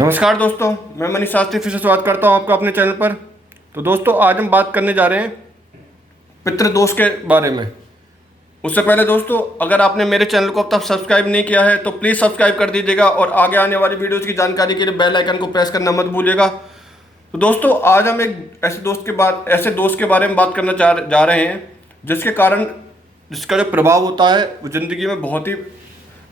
नमस्कार दोस्तों, मैं मनीष शास्त्री फिर से स्वागत करता हूं आपका अपने चैनल पर। तो दोस्तों, आज हम बात करने जा रहे हैं पितृदोष के बारे में। उससे पहले दोस्तों, अगर आपने मेरे चैनल को अब तक सब्सक्राइब नहीं किया है तो प्लीज़ सब्सक्राइब कर दीजिएगा और आगे आने वाली वीडियोज़ की जानकारी के लिए बेल आइकन को प्रेस करना मत भूलिएगा। तो दोस्तों, आज हम एक ऐसे दोस्त के बारे में बात करना जा रहे हैं जिसका जो प्रभाव होता है वो ज़िंदगी में बहुत ही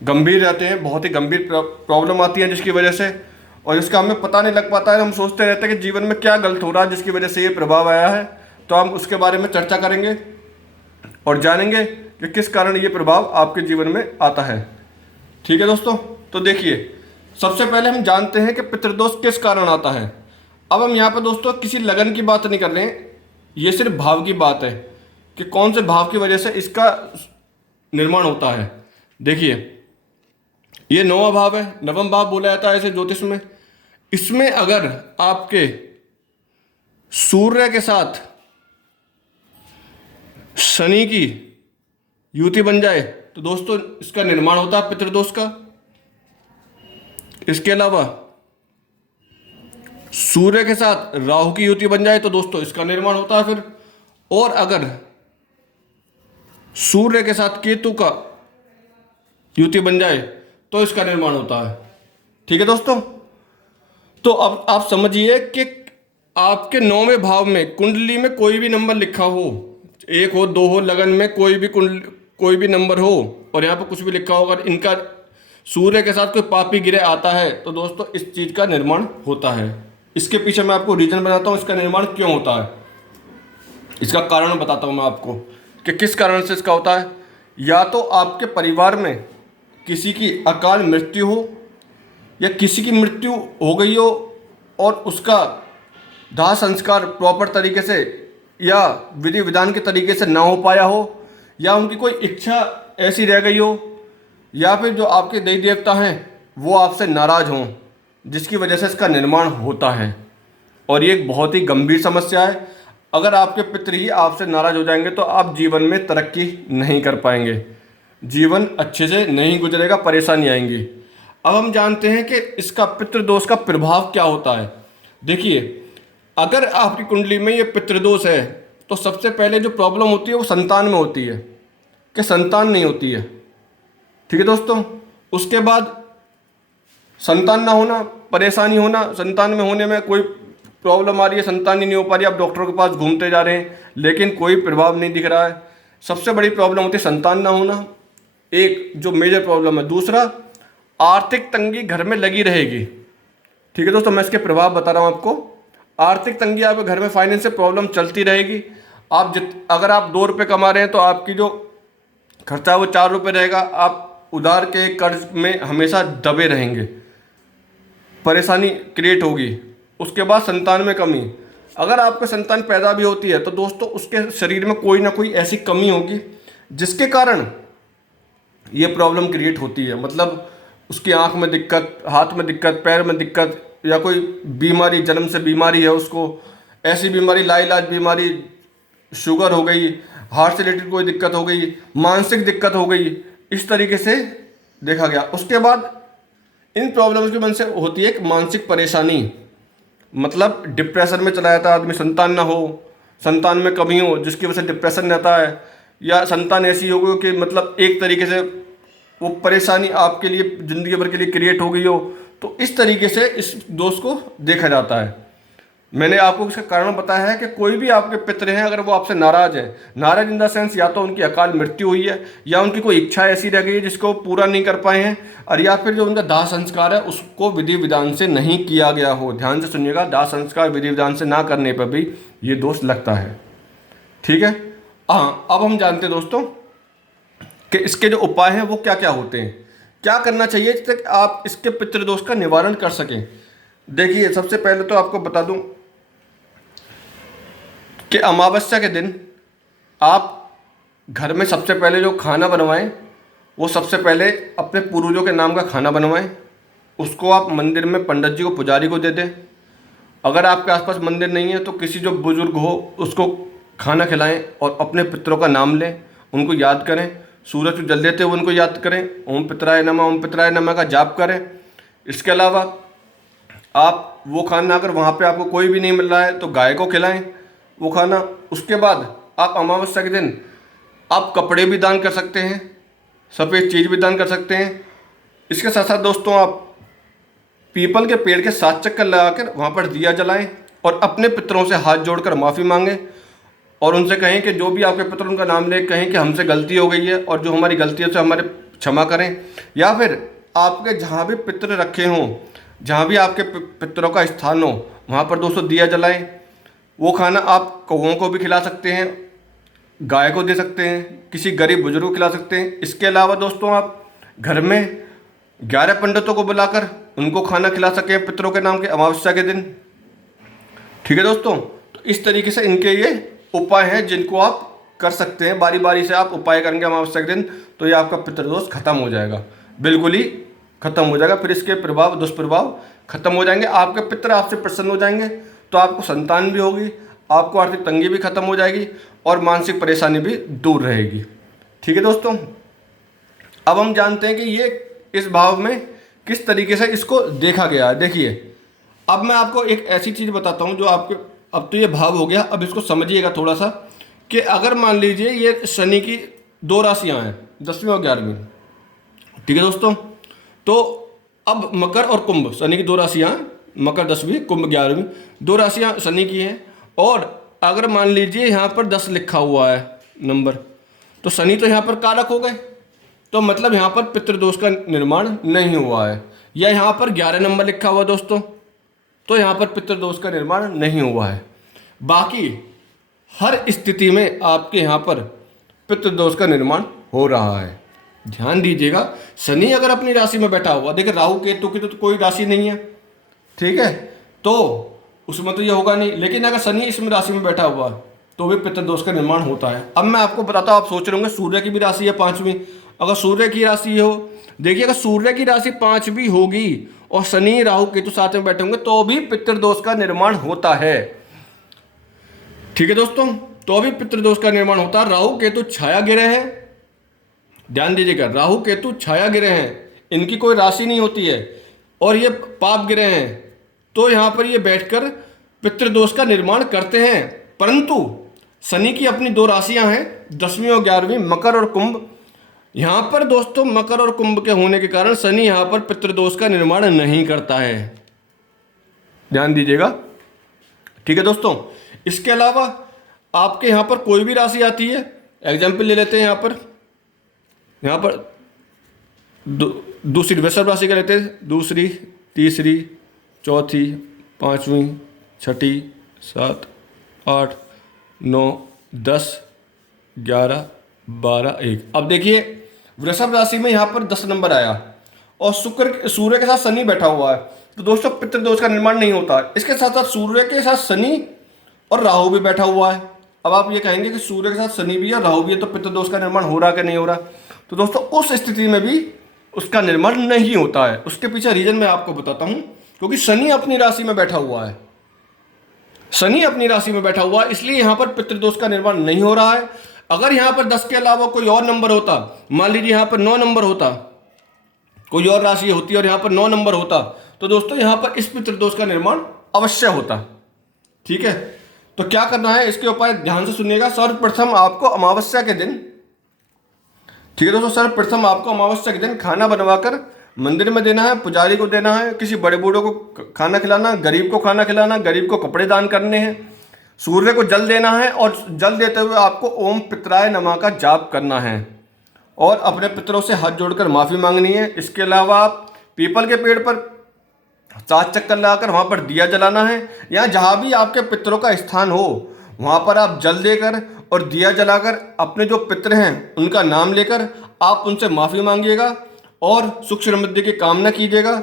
गंभीर रहते हैं, बहुत ही गंभीर प्रॉब्लम आती है जिसकी वजह से, और इसका हमें पता नहीं लग पाता है। हम सोचते रहते हैं कि जीवन में क्या गलत हो रहा है जिसकी वजह से ये प्रभाव आया है। तो हम उसके बारे में चर्चा करेंगे और जानेंगे कि किस कारण ये प्रभाव आपके जीवन में आता है। ठीक है दोस्तों, तो देखिए, सबसे पहले हम जानते हैं कि पितृदोष किस कारण आता है। अब हम यहाँ पर दोस्तों किसी लगन की बात नहीं कर रहे हैं, ये सिर्फ भाव की बात है कि कौन से भाव की वजह से इसका निर्माण होता है। देखिए, ये नौवां भाव है, नवम भाव बोला जाता है इसे ज्योतिष में। इसमें अगर आपके सूर्य के साथ शनि की युति बन जाए तो दोस्तों इसका निर्माण होता है पितृदोष का। इसके अलावा सूर्य के साथ राहु की युति बन जाए तो दोस्तों इसका निर्माण होता है फिर। और अगर सूर्य के साथ केतु का युति बन जाए तो इसका निर्माण होता है। ठीक है दोस्तों, तो अब आप समझिए कि आपके 9वें भाव में कुंडली में कोई भी नंबर लिखा हो, 1 हो 2 हो, लगन में कोई भी नंबर हो और यहाँ पर कुछ भी लिखा हो, अगर इनका सूर्य के साथ कोई पापी गिरे आता है तो दोस्तों इस चीज़ का निर्माण होता है। इसके पीछे मैं आपको रीजन बताता हूँ इसका निर्माण क्यों होता है, इसका कारण बताता हूँ मैं आपको कि किस कारण से इसका होता है। या तो आपके परिवार में किसी की अकाल मृत्यु हो या किसी की मृत्यु हो गई हो और उसका दाह संस्कार प्रॉपर तरीके से या विधि विधान के तरीके से ना हो पाया हो, या उनकी कोई इच्छा ऐसी रह गई हो, या फिर जो आपके देवी देवता हैं वो आपसे नाराज़ हों, जिसकी वजह से इसका निर्माण होता है। और ये एक बहुत ही गंभीर समस्या है। अगर आपके पितृ ही आपसे नाराज़ हो जाएंगे तो आप जीवन में तरक्की नहीं कर पाएंगे, जीवन अच्छे से नहीं गुजरेगा, परेशानी आएंगी। अब हम जानते हैं कि इसका पितृदोष का प्रभाव क्या होता है। देखिए, अगर आपकी कुंडली में ये पितृदोष है तो सबसे पहले जो प्रॉब्लम होती है वो संतान में होती है कि संतान नहीं होती है। ठीक है दोस्तों, उसके बाद संतान ना होना, परेशानी होना, संतान में होने में कोई प्रॉब्लम आ रही है, संतान ही नहीं हो पा रही, आप डॉक्टरों के पास घूमते जा रहे हैं लेकिन कोई प्रभाव नहीं दिख रहा है। सबसे बड़ी प्रॉब्लम होती है संतान ना होना, एक जो मेजर प्रॉब्लम है। दूसरा, आर्थिक तंगी घर में लगी रहेगी। ठीक है दोस्तों, मैं इसके प्रभाव बता रहा हूँ आपको। आर्थिक तंगी, आपके घर में फाइनेंस से प्रॉब्लम चलती रहेगी। अगर आप 2 रुपये कमा रहे हैं तो आपकी जो खर्चा है वो 4 रुपये रहेगा। आप उधार के कर्ज में हमेशा दबे रहेंगे, परेशानी क्रिएट होगी। उसके बाद संतान में कमी, अगर आपको संतान पैदा भी होती है तो दोस्तों उसके शरीर में कोई ना कोई ऐसी कमी होगी जिसके कारण ये प्रॉब्लम क्रिएट होती है। मतलब उसकी आंख में दिक्कत, हाथ में दिक्कत, पैर में दिक्कत, या कोई बीमारी, जन्म से बीमारी है उसको, ऐसी बीमारी, लाइलाज बीमारी, शुगर हो गई, हार्ट से रिलेटेड कोई दिक्कत हो गई, मानसिक दिक्कत हो गई, इस तरीके से देखा गया। उसके बाद इन प्रॉब्लम्स की वजह से होती है एक मानसिक परेशानी, मतलब डिप्रेशन में चला जाता है आदमी। संतान ना हो, संतान में कमी हो जिसकी वजह से डिप्रेशन रहता है, या संतान ऐसी हो गई कि मतलब एक तरीके से वो परेशानी आपके लिए ज़िंदगी भर के लिए क्रिएट हो गई हो। तो इस तरीके से इस दोष को देखा जाता है। मैंने आपको इसका कारण बताया है कि कोई भी आपके पितृ हैं अगर वो आपसे नाराज़ है, नाराज़ इन द सेंस या तो उनकी अकाल मृत्यु हुई है, या उनकी कोई इच्छा ऐसी रह गई है जिसको पूरा नहीं कर पाए हैं, और या फिर जो उनका दाह संस्कार है उसको विधि विधान से नहीं किया गया हो। ध्यान से सुनिएगा, दाह संस्कार विधि विधान से ना करने पर भी ये दोष लगता है। ठीक है, हाँ, अब हम जानते हैं दोस्तों कि इसके जो उपाय हैं वो क्या क्या होते हैं, क्या करना चाहिए ताकि आप इसके पितृदोष का निवारण कर सकें। देखिए, सबसे पहले तो आपको बता दूं कि अमावस्या के दिन आप घर में सबसे पहले जो खाना बनवाएं वो सबसे पहले अपने पूर्वजों के नाम का खाना बनवाएं। उसको आप मंदिर में पंडित जी को, पुजारी को दे दें। अगर आपके आसपास मंदिर नहीं है तो किसी जो बुजुर्ग हो उसको खाना खिलाएं और अपने पितरों का नाम लें, उनको याद करें। सूरज जल देते हुए उनको याद करें, ओम पितराय नमः का जाप करें। इसके अलावा आप वो खाना अगर वहाँ पे आपको कोई भी नहीं मिल रहा है तो गाय को खिलाएं वो खाना। उसके बाद आप अमावस्या के दिन आप कपड़े भी दान कर सकते हैं, सफ़ेद चीज़ भी दान कर सकते हैं। इसके साथ साथ दोस्तों आप पीपल के पेड़ के 7 चक्कर लगाकर वहाँ पर दिया जलाएं और अपने पितरों से हाथ जोड़कर माफ़ी मांगें और उनसे कहें कि जो भी आपके पितर उनका नाम ले कहें कि हमसे गलती हो गई है और जो हमारी गलतियों से हमारे क्षमा करें। या फिर आपके जहाँ भी पितर रखे हों, जहाँ भी आपके पितरों का स्थान हो, वहाँ पर दोस्तों दिया जलाएं। वो खाना आप कौओं को भी खिला सकते हैं, गाय को दे सकते हैं, किसी गरीब बुजुर्ग को खिला सकते हैं। इसके अलावा दोस्तों आप घर में 11 पंडितों को बुलाकर उनको खाना खिला सकें पितरों के नाम के अमावस्या के दिन। ठीक है दोस्तों, तो इस तरीके से इनके ये उपाय हैं जिनको आप कर सकते हैं। बारी बारी से आप उपाय करेंगे अमावस्या के दिन तो ये आपका पितृदोष खत्म हो जाएगा, बिल्कुल ही खत्म हो जाएगा। फिर इसके प्रभाव दुष्प्रभाव खत्म हो जाएंगे, आपके पितर आपसे प्रसन्न हो जाएंगे, तो आपको संतान भी होगी, आपको आर्थिक तंगी भी खत्म हो जाएगी और मानसिक परेशानी भी दूर रहेगी। ठीक है दोस्तों, अब हम जानते हैं कि ये इस भाव में किस तरीके से इसको देखा गया है। देखिए, अब मैं आपको एक ऐसी चीज़ बताता हूँ जो आपके, अब तो ये भाव हो गया, अब इसको समझिएगा थोड़ा सा कि अगर मान लीजिए ये शनि की 2 राशियाँ हैं, 10वीं और 11वीं। ठीक है दोस्तों, तो अब मकर और कुंभ, शनि की 2 राशियाँ, मकर 10वीं, कुंभ 11वीं, 2 राशियाँ शनि की हैं। और अगर मान लीजिए यहाँ पर 10 लिखा हुआ है नंबर, तो शनि तो यहाँ पर कारक हो गए, तो मतलब यहाँ पर पितृदोष का निर्माण नहीं हुआ है। या यहाँ पर 11 नंबर लिखा हुआ दोस्तों, तो यहाँ पर पितृदोष का निर्माण नहीं हुआ है। बाकी हर स्थिति में आपके यहाँ पर पितृदोष का निर्माण हो रहा है। ध्यान दीजिएगा, शनि अगर अपनी राशि में बैठा हुआ, देखिए राहु केतु की तो कोई राशि नहीं है, ठीक है, तो उसमें तो ये होगा नहीं। लेकिन अगर शनि इसमें राशि में बैठा हुआ तो भी पितृदोष का निर्माण होता है। अब मैं आपको बताता हूँ, आप सोच रहे होंगे सूर्य की भी राशि है 5वीं, अगर सूर्य की राशि हो, देखिए अगर सूर्य की राशि 5वीं होगी और शनि राहु केतु साथ में बैठे होंगे तो भी पितृदोष का निर्माण होता है। ठीक है दोस्तों, तो भी पितृदोष का निर्माण होता है। राहु केतु छाया ग्रह है, ध्यान दीजिएगा, राहु केतु छाया ग्रह हैं, इनकी कोई राशि नहीं होती है और ये पाप ग्रह हैं, तो यहाँ पर ये बैठकर पितृदोष का निर्माण करते हैं। परंतु शनि की अपनी 2 राशियां हैं, 10वीं और 11वीं, मकर और कुंभ। यहाँ पर दोस्तों मकर और कुंभ के होने के कारण शनि यहाँ पर पितृदोष का निर्माण नहीं करता है, ध्यान दीजिएगा। ठीक है दोस्तों, इसके अलावा आपके यहाँ पर कोई भी राशि आती है, एग्जाम्पल ले लेते हैं, यहाँ पर दूसरी वृषभ राशि का लेते हैं, दूसरी, तीसरी, चौथी, 5वीं, 6ठी, 7, 8, 9, 10, 11, 12, 1। अब देखिए वृषभ राशि में यहाँ पर 10 नंबर आया और सूर्य के साथ शनि बैठा हुआ है, तो दोस्तों पितृदोष का निर्माण नहीं होता है। इसके साथ साथ सूर्य के साथ शनि और राहु भी बैठा हुआ है। अब आप ये कहेंगे कि सूर्य के साथ शनि भी है, राहु भी है, तो पितृदोष का निर्माण हो रहा कि नहीं हो रहा? तो दोस्तों उस स्थिति में भी उसका निर्माण नहीं होता है। उसके पीछे रीजन मैं आपको बताता हूँ, क्योंकि शनि अपनी राशि में बैठा हुआ है, शनि अपनी राशि में बैठा हुआ है, इसलिए यहाँ पर पितृदोष का निर्माण नहीं हो रहा है। अगर यहाँ पर 10 के अलावा कोई और नंबर होता, मान लीजिए यहाँ पर 9 नंबर होता, कोई और राशि होती और यहाँ पर 9 नंबर होता, तो दोस्तों यहाँ पर इस पितृदोष का निर्माण अवश्य होता। ठीक है, तो क्या करना है, इसके उपाय ध्यान से सुनिएगा। सर्वप्रथम आपको अमावस्या के दिन, ठीक है दोस्तों, सर्वप्रथम आपको अमावस्या के दिन खाना बनवाकर मंदिर में देना है, पुजारी को देना है, किसी बड़े बूढ़ों को खाना खिलाना, गरीब को खाना खिलाना, गरीब को कपड़े दान करने हैं, सूर्य को जल देना है और जल देते हुए आपको ओम पितराय नमः का जाप करना है और अपने पितरों से हाथ जोड़कर माफ़ी मांगनी है। इसके अलावा आप पीपल के पेड़ पर 7 चक्कर लगाकर वहाँ पर दिया जलाना है, या जहाँ भी आपके पितरों का स्थान हो वहाँ पर आप जल देकर और दिया जलाकर अपने जो पितर हैं उनका नाम लेकर आप उनसे माफ़ी मांगिएगा और सुख समृद्धि की कामना कीजिएगा।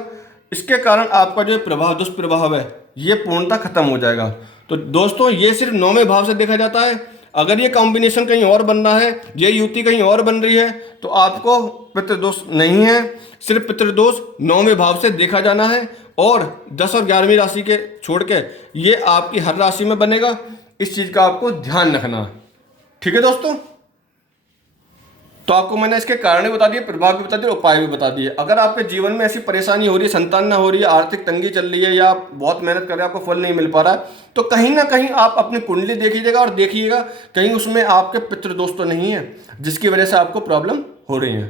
इसके कारण आपका जो प्रभाव दुष्प्रभाव है ये पूर्णतः खत्म हो जाएगा। तो दोस्तों ये सिर्फ 9वें भाव से देखा जाता है। अगर ये कॉम्बिनेशन कहीं और बन रहा है, ये युति कहीं और बन रही है, तो आपको पितृदोष नहीं है, सिर्फ पितृदोष 9वें भाव से देखा जाना है। और 10 और 11वीं राशि के छोड़ के ये आपकी हर राशि में बनेगा, इस चीज़ का आपको ध्यान रखना है। ठीक है दोस्तों। तो आपको मैंने इसके कारण भी बता दिए, प्रभाव भी बता दिए, उपाय भी बता दिए। अगर आपके जीवन में ऐसी परेशानी हो रही है, संतान ना हो रही है, आर्थिक तंगी चल रही है, या आप बहुत मेहनत कर रहे हैं आपको फल नहीं मिल पा रहा है, तो कहीं ना कहीं आप अपनी कुंडली देखिएगा और देखिएगा कहीं उसमें आपके पितृदोष तो नहीं है जिसकी वजह से आपको प्रॉब्लम हो रही है।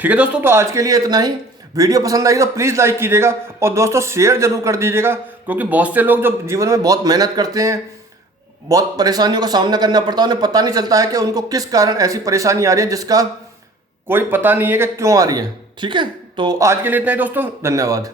ठीक है दोस्तों, तो आज के लिए इतना ही। वीडियो पसंद आई तो प्लीज़ लाइक कीजिएगा और दोस्तों शेयर जरूर कर दीजिएगा, क्योंकि बहुत से लोग जो जीवन में बहुत मेहनत करते हैं, बहुत परेशानियों का सामना करना पड़ता है, उन्हें पता नहीं चलता है कि उनको किस कारण ऐसी परेशानी आ रही है जिसका कोई पता नहीं है कि क्यों आ रही है। ठीक है, तो आज के लिए इतना ही दोस्तों, धन्यवाद।